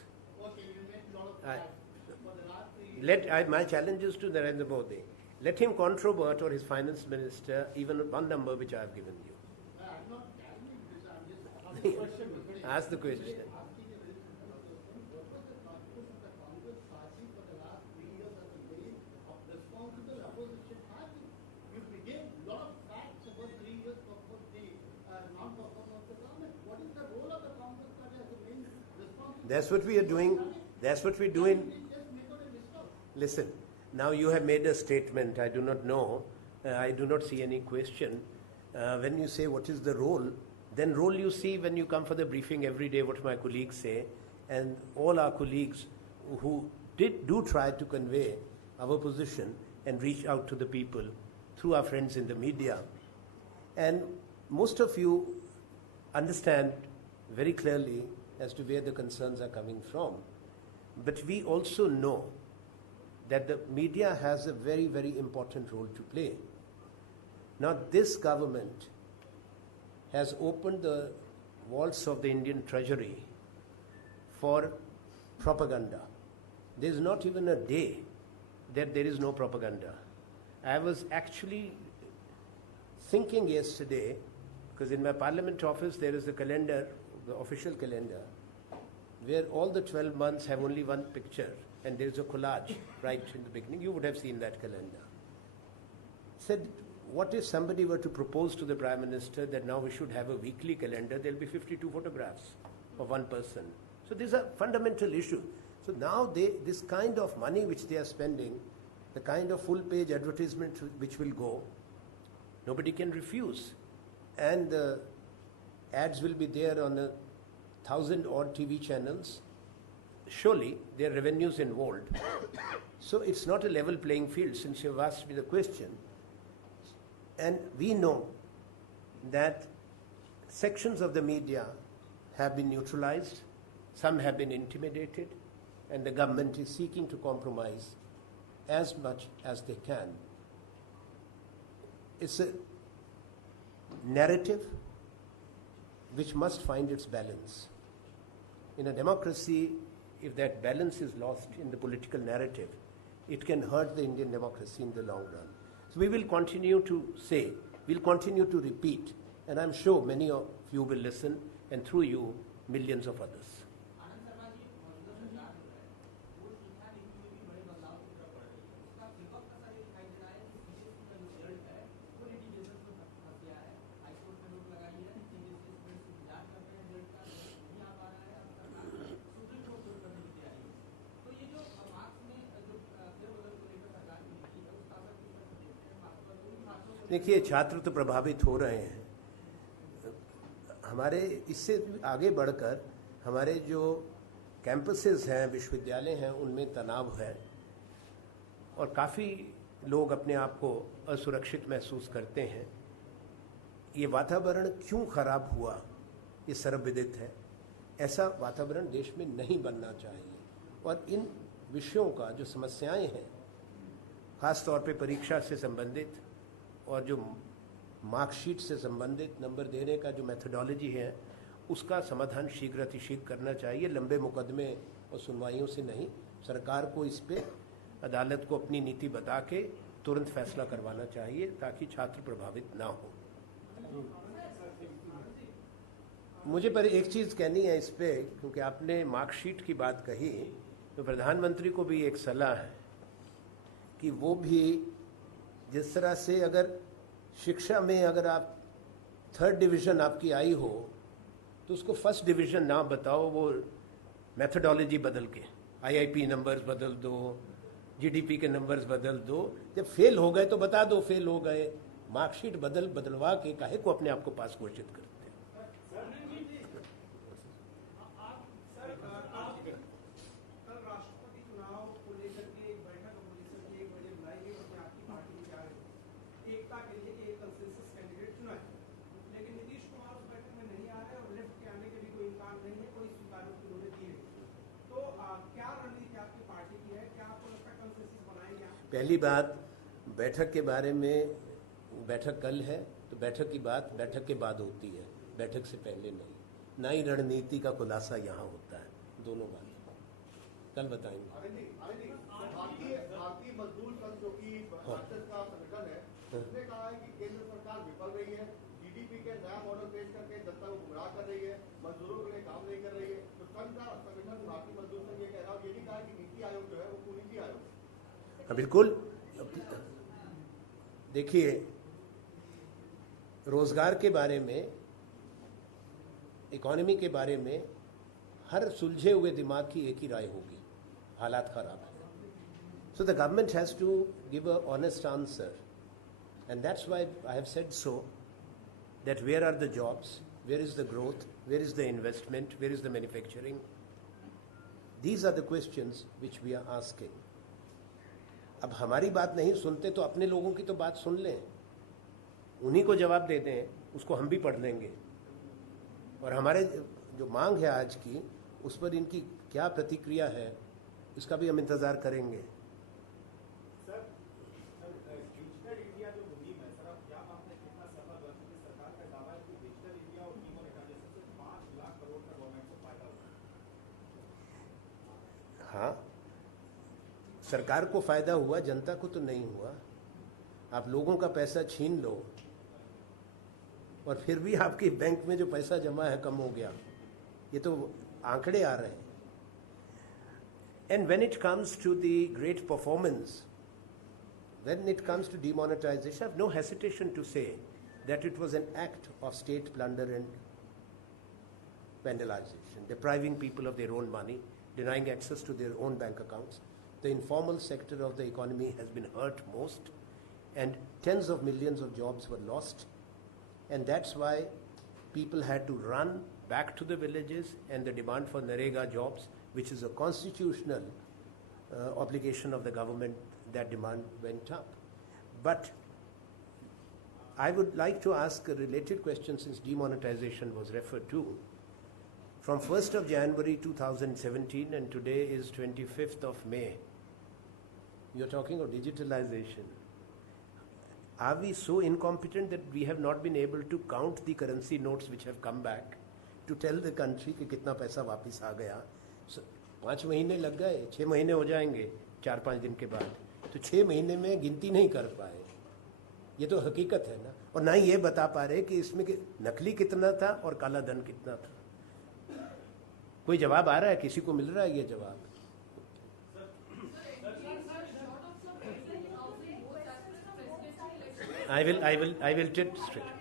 My challenge is to Narendra Modi. Let him controvert or his finance minister even one number which I have given you. Ask the question. That's what we are doing. That's what we're doing. Listen, now you have made a statement. I do not know. I do not see any question. When you say what is the role, then role you see when you come for the briefing every day, what my colleagues say, and all our colleagues who do try to convey our position and reach out to the people through our friends in the media. And most of you understand very clearly as to where the concerns are coming from. But we also know that the media has a very, very important role to play. Now, this government has opened the vaults of the Indian Treasury for propaganda. There is not even a day that there is no propaganda. I was actually thinking yesterday, because in my parliament office there is a calendar, the official calendar, where all the 12 months have only one picture, and there is a collage right in the beginning. You would have seen that calendar. Said, what if somebody were to propose to the Prime Minister that now we should have a weekly calendar? There will be 52 photographs of one person. So these are fundamental issues. So now this kind of money which they are spending, the kind of full page advertisement which will go, nobody can refuse. And the ads will be there on 1,000 odd TV channels. Surely there are revenues involved. So it's not a level playing field, since you have asked me the question. And we know that sections of the media have been neutralized, some have been intimidated, and the government is seeking to compromise as much as they can. It's a narrative which must find its balance. In a democracy, if that balance is lost in the political narrative, it can hurt the Indian democracy in the long run. So we will continue to say, we'll continue to repeat, and I'm sure many of you will listen, and through you, millions of others. देखिए, छात्र तो प्रभावित हो रहे हैं। हमारे इससे आगे बढ़कर हमारे जो कैंपसेस हैं, विश्वविद्यालय हैं, उनमें तनाव है और काफ़ी लोग अपने आप को असुरक्षित महसूस करते हैं। ये वातावरण क्यों खराब हुआ, ये सर्वविदित है। ऐसा वातावरण देश में नहीं बनना चाहिए और इन विषयों का जो समस्याएं हैं, खास तौर पे परीक्षा से संबंधित और जो मार्कशीट से संबंधित नंबर देने का जो मेथोडोलॉजी है, उसका समाधान शीघ्र अतिशीघ्र करना चाहिए। लंबे मुकदमे और सुनवाइयों से नहीं, सरकार को इस पे अदालत को अपनी नीति बता के तुरंत फैसला करवाना चाहिए ताकि छात्र प्रभावित ना हो। मुझे पर एक चीज़ कहनी है इस पे, क्योंकि आपने मार्कशीट की बात कही, तो प्रधानमंत्री को भी एक सलाह है कि वो भी जिस तरह से अगर शिक्षा में अगर आप 3rd डिवीज़न आपकी आई हो तो उसको 1st डिवीज़न ना बताओ, वो मेथडोलॉजी बदल के IIP नंबर्स बदल दो, GDP के नंबर्स बदल दो। जब फेल हो गए तो बता दो फेल हो गए, मार्कशीट बदलवा के काहे को अपने आप को पास घोषित करते हैं। कल राष्ट्रपति चुनाव को लेकर के एक बैठक अपोजिशन की 1 बजे बुलाई गई, उसमें आपकी पार्टी में क्या है एकता के लिए एक कंसेंसस कैंडिडेट चुना है, लेकिन नीतीश कुमार उस बैठक में नहीं आ रहे और लेफ्ट के आने के भी कोई इम्कान नहीं है, कोई स्वीकारोक्ति उन्होंने दी है। तो क्या रणनीति आपकी पार्टी की है, क्या आपको लगता है कंसेंसस बनाएंगे आप? पहली बात, बैठक के बारे में, बैठक कल है तो बैठक की बात बैठक के बाद होती है, बैठक से पहले नहीं। ना ही रणनीति का खुलासा यहाँ होता है, दोनों बातें कल बताएंगे। भारतीय मजदूर संघ जो कि राजद का संगठन है, उसने कहा है कि केंद्र सरकार विफल रही है, GDP के नया मॉडल पेश करके जनता को गुमराह कर रही है, मजदूरों के लिए काम नहीं कर रही है। तो संघ का संगठन भारतीय मजदूर संघ ये कह रहा है, ये नहीं कहा कि नीति आयोग जो है वो कुनीति आयोग है। बिल्कुल, देखिए रोजगार के बारे में, इकोनॉमी के बारे में हर सुलझे हुए दिमाग की एक ही राय होगी, हालात खराब है। So the government has to give a honest answer, and that's why I have said so, that where are the jobs, where is the growth, where is the investment, where is the manufacturing. These are the questions which we are asking. अब हमारी बात नहीं सुनते तो अपने लोगों की तो बात सुन लें, उन्हीं को जवाब दे दें, उसको हम भी पढ़ लेंगे। और हमारे जो मांग है आज की, उस पर इनकी क्या प्रतिक्रिया है, इसका भी हम इंतज़ार करेंगे। सर, डिजिटल इंडिया जो मुहिम है, सर, आप क्या मानते हैं कितना सफल हुआ? क्योंकि सरकार का दावा है कि डिजिटल इंडिया और डिमोनेटाइजेशन से 5 लाख करोड़ का गवर्नमेंट को फायदा हुआ। हाँ, सरकार को फायदा हुआ, जनता को तो नहीं हुआ। आप लोगों का पैसा छीन लो और फिर भी आपके बैंक में जो पैसा जमा है कम हो गया, ये तो आंकड़े आ रहे हैं। And when it comes to the great performance, when it comes to demonetization, I have no hesitation to say that it was an act of state plunder and vandalization, depriving people of their own money, denying access to their own bank accounts. The informal sector of the economy has been hurt most, and tens of millions of jobs were lost, and that's why people had to run back to the villages, and the demand for Narega jobs, which is a constitutional obligation of the government, that demand went up. But I would like to ask a related question, since demonetization was referred to. From 1st of January 2017 and today is 25th of May, you're talking of digitalization. Are we so incompetent that we have not been able to count the currency notes which have come back to tell the country कि कितना पैसा वापस आ गया? 5 महीने लग गए, 6 महीने हो जाएंगे 4-5 दिन के बाद, तो 6 महीने में गिनती नहीं कर पाए। ये तो हकीकत है ना। और ना ही ये बता पा रहे कि इसमें नकली कितना था और काला धन कितना था। कोई जवाब आ रहा है? किसी को मिल रहा है ये जवाब? I will tell straight.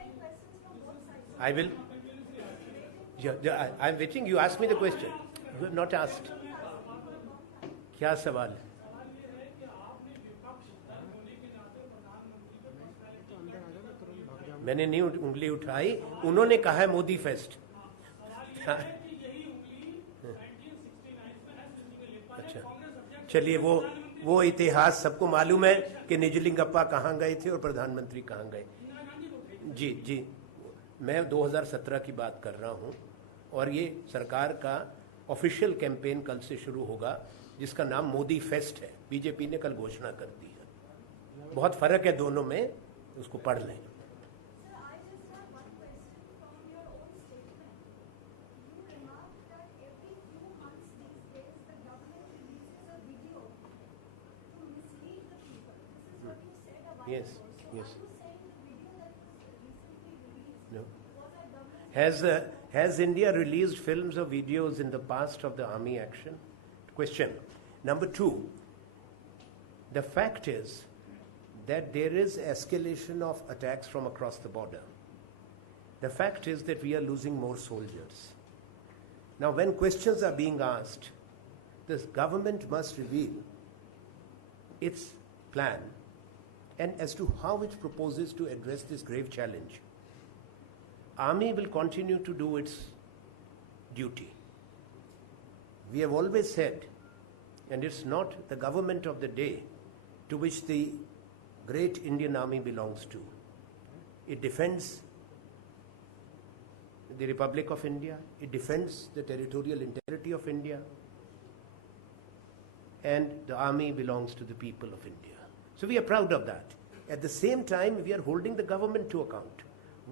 I will. I'm waiting. You ask me the question. You have not asked. क्या सवाल है? मैंने नहीं उंगली उठाई, उन्होंने कहा है मोदी फेस्ट। अच्छा, चलिए, वो इतिहास सबको मालूम है कि निजलिंगप्पा कहाँ गए थे और प्रधानमंत्री कहाँ गए। जी, मैं 2017 की बात कर रहा हूँ, और ये सरकार का ऑफिशियल कैंपेन कल से शुरू होगा, जिसका नाम मोदी फेस्ट है। बीजेपी ने कल घोषणा कर दी है। बहुत फर्क है दोनों में, उसको पढ़ लें। Yes. No. Has India released films or videos in the past of the army action? Question. Number two, the fact is that there is escalation of attacks from across the border. The fact is that we are losing more soldiers. Now, when questions are being asked, the government must reveal its plan and as to how it proposes to address this grave challenge. Army will continue to do its duty. We have always said, and it's not the government of the day to which the great Indian Army belongs to. It defends the Republic of India, it defends the territorial integrity of India, and the army belongs to the people of India. So we are proud of that. At the same time, we are holding the government to account.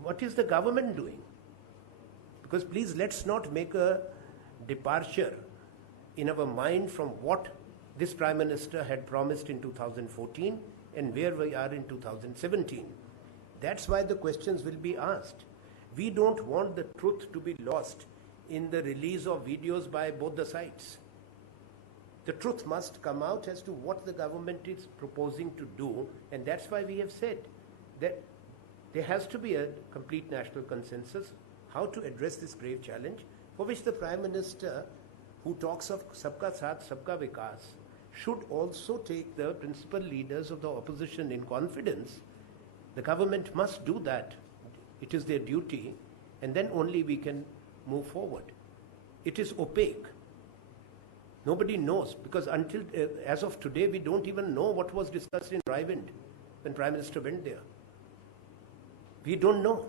What is the government doing? Because please, let's not make a departure in our mind from what this Prime Minister had promised in 2014 and where we are in 2017. That's why the questions will be asked. We don't want the truth to be lost in the release of videos by both the sides. The truth must come out as to what the government is proposing to do, and that's why we have said that there has to be a complete national consensus how to address this grave challenge, for which the Prime Minister, who talks of Sabka Saath, Sabka Vikas, should also take the principal leaders of the opposition in confidence. The government must do that. It is their duty, and then only we can move forward. It is opaque. Nobody knows, because until as of today, we don't even know what was discussed in Raiwind when Prime Minister went there. We don't know.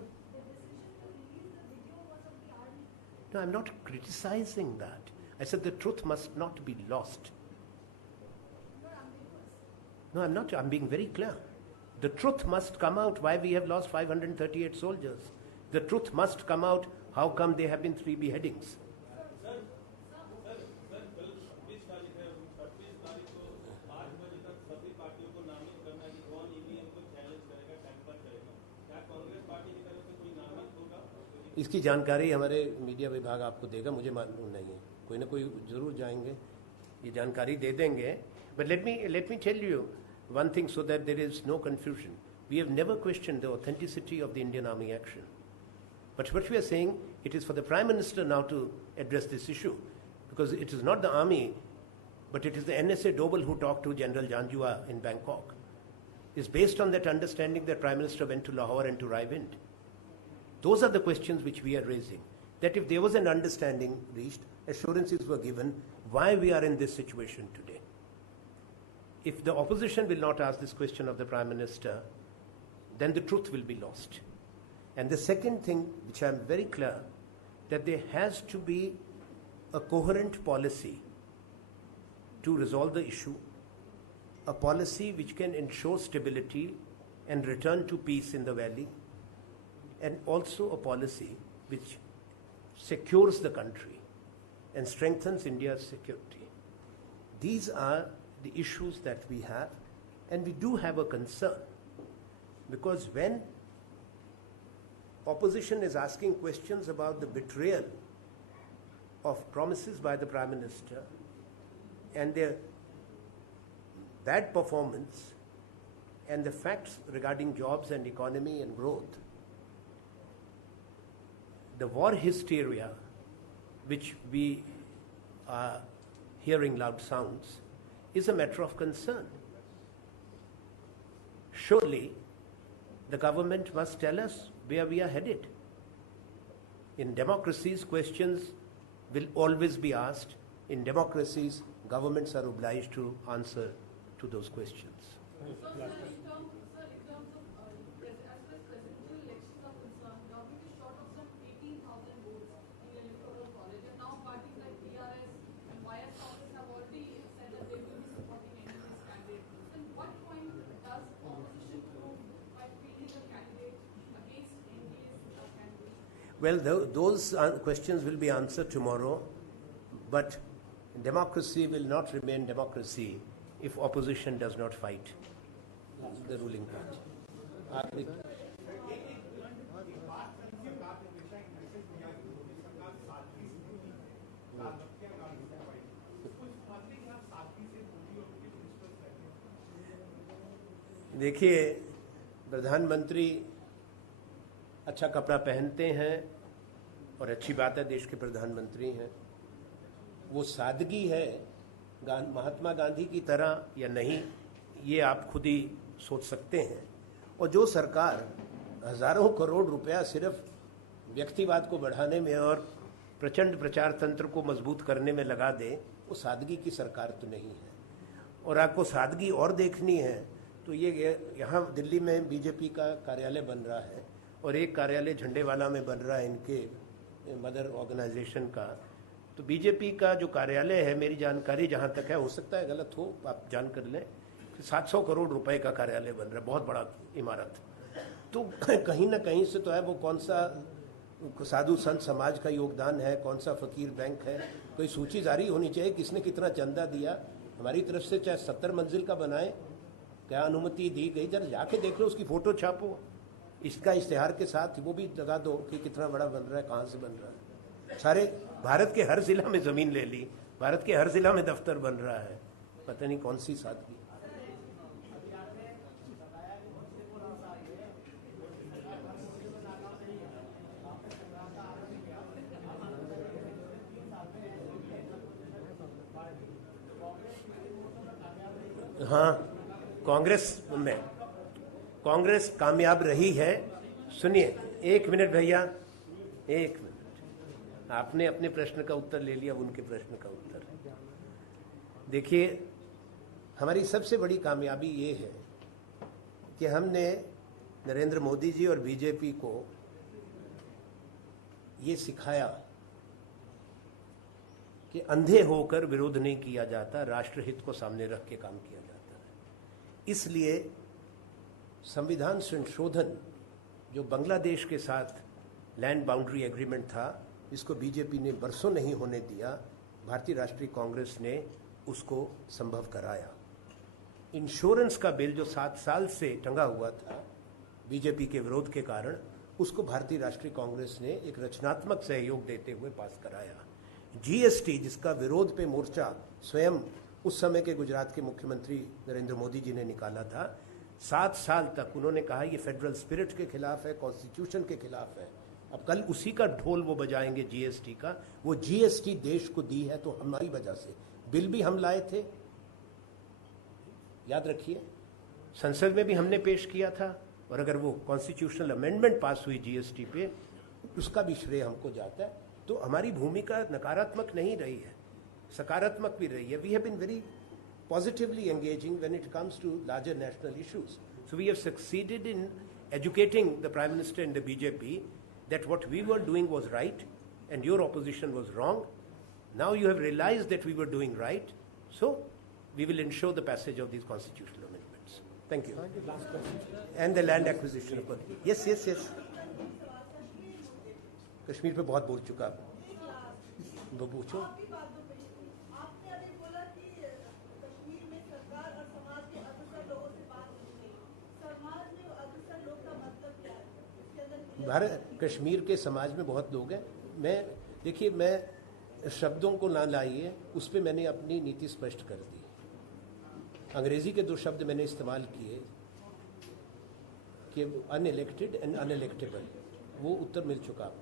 No, I'm not criticizing that. I said the truth must not be lost. No, I'm not. I'm being very clear. The truth must come out why we have lost 538 soldiers. The truth must come out how come there have been 3 beheadings. इसकी जानकारी हमारे media विभाग आपको देगा, मुझे मालूम नहीं है, कोई ना कोई जरूर जाएंगे, ये जानकारी दे देंगे. But let me tell you one thing so that there is no confusion. We have never questioned the authenticity of the Indian Army action. But what we are saying, it is for the Prime Minister now to address this issue, because it is not the army, but it is the NSA Doble who talked to General Janjua in Bangkok. It's based on that understanding that Prime Minister went to Lahore and to Raiwind. Those are the questions which we are raising. That if there was an understanding reached, assurances were given, why we are in this situation today. If the opposition will not ask this question of the Prime Minister, then the truth will be lost. And the second thing, which I am very clear, that there has to be a coherent policy to resolve the issue, a policy which can ensure stability and return to peace in the valley, and also a policy which secures the country and strengthens India's security. These are the issues that we have, and we do have a concern, because when opposition is asking questions about the betrayal of promises by the Prime Minister and their bad performance and the facts regarding jobs and economy and growth, the war hysteria which we are hearing loud sounds is a matter of concern. Surely the government must tell us where we are headed. In democracies, questions will always be asked. In democracies, governments are obliged to answer to those questions. In terms of, as far as presidential elections are concerned, government is short of some 18,000 votes in the electoral college, and now parties like TRS and YS Congress have already said that they will be supporting NDA's candidate. And what point does opposition prove by fielding a candidate against NDA's candidate? Well, those questions will be answered tomorrow, but democracy will not remain democracy if opposition does not fight the ruling party. देखिए, प्रधानमंत्री अच्छा कपड़ा पहनते हैं और अच्छी बात है, देश के प्रधानमंत्री हैं। वो सादगी है महात्मा गांधी की तरह या नहीं, ये आप खुद ही सोच सकते हैं। और जो सरकार हजारों करोड़ रुपया सिर्फ व्यक्तिवाद को बढ़ाने में और प्रचंड प्रचार तंत्र को मजबूत करने में लगा दे, वो सादगी की सरकार तो नहीं है। और आपको सादगी और देखनी है तो ये यहाँ दिल्ली में बीजेपी का कार्यालय बन रहा है और एक कार्यालय झंडेवाला में बन रहा है इनके मदर ऑर्गेनाइजेशन का। तो बीजेपी का जो कार्यालय है, मेरी जानकारी जहाँ तक है, हो सकता है गलत हो, आप जान कर लें, 700 करोड़ रुपए का कार्यालय बन रहा है, बहुत बड़ा इमारत। तो कहीं ना कहीं से तो है, वो कौन सा साधु संत समाज का योगदान है, कौन सा फकीर बैंक है, कोई सूची जारी होनी चाहिए किसने कितना चंदा दिया। हमारी तरफ से चाहे 70 मंजिल का बनाए, क्या अनुमति दी गई, जरा जाके देख लो, उसकी फोटो छापो, इसका इश्तेहार के साथ वो भी लगा दो कि कितना बड़ा बन रहा है, कहाँ से बन रहा है। सारे भारत के हर जिला में जमीन ले ली, भारत के हर जिला में दफ्तर बन रहा है, पता नहीं कौन सी सादगी। हाँ, कांग्रेस कामयाब रही है। सुनिए, 1 मिनट भैया, 1 मिनट। आपने अपने प्रश्न का उत्तर ले लिया, उनके प्रश्न का उत्तर। देखिए, हमारी सबसे बड़ी कामयाबी ये है कि हमने नरेंद्र मोदी जी और बीजेपी को ये सिखाया कि अंधे होकर विरोध नहीं किया जाता, राष्ट्रहित को सामने रख के काम किया जाता है। इसलिए संविधान संशोधन जो बांग्लादेश के साथ लैंड बाउंड्री एग्रीमेंट था, इसको बीजेपी ने बरसों नहीं होने दिया, भारतीय राष्ट्रीय कांग्रेस ने उसको संभव कराया। इंश्योरेंस का बिल जो 7 साल से टंगा हुआ था बीजेपी के विरोध के कारण, उसको भारतीय राष्ट्रीय कांग्रेस ने एक रचनात्मक सहयोग देते हुए पास कराया। जीएसटी, जिसका विरोध पे मोर्चा स्वयं उस समय के गुजरात के मुख्यमंत्री नरेंद्र मोदी जी ने निकाला था, 7 साल तक उन्होंने कहा ये फेडरल स्पिरिट के खिलाफ है, कॉन्स्टिट्यूशन के खिलाफ है। अब कल उसी का ढोल वो बजाएंगे जीएसटी का। वो जीएसटी देश को दी है तो हमारी वजह से, बिल भी हम लाए थे, याद रखिए, संसद में भी हमने पेश किया था, और अगर वो कॉन्स्टिट्यूशनल अमेंडमेंट पास हुई जीएसटी पे, उसका भी श्रेय हमको जाता है। तो हमारी भूमिका नकारात्मक नहीं रही है, सकारात्मक भी रही है। We have been very positively engaging when it comes to larger national issues. So we have succeeded in educating the Prime Minister and the BJP that what we were doing was right and your opposition was wrong. Now you have realized that we were doing right, so we will ensure the passage of these constitutional amendments. Thank you. Last question. And the land acquisition. Yes. Kashmir पे बहुत बोल चुका, वो पूछो। भारत कश्मीर के समाज में बहुत लोग हैं। देखिए, मैं शब्दों को ना लाइए, उस पर मैंने अपनी नीति स्पष्ट कर दी। अंग्रेजी के 2 शब्द मैंने इस्तेमाल किए कि अनइलेक्टेड एंड अनइलेक्टेबल, वो उत्तर मिल चुका।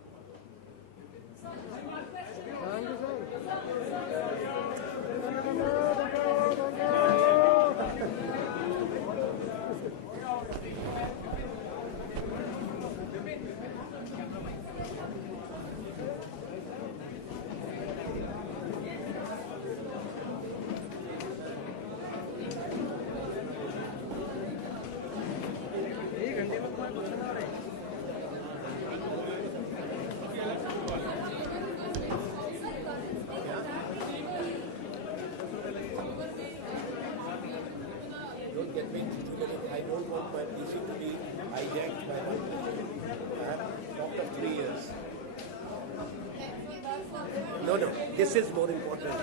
I don't want my PC to be hijacked by one person. I have talked of 3 years. No, this is more important.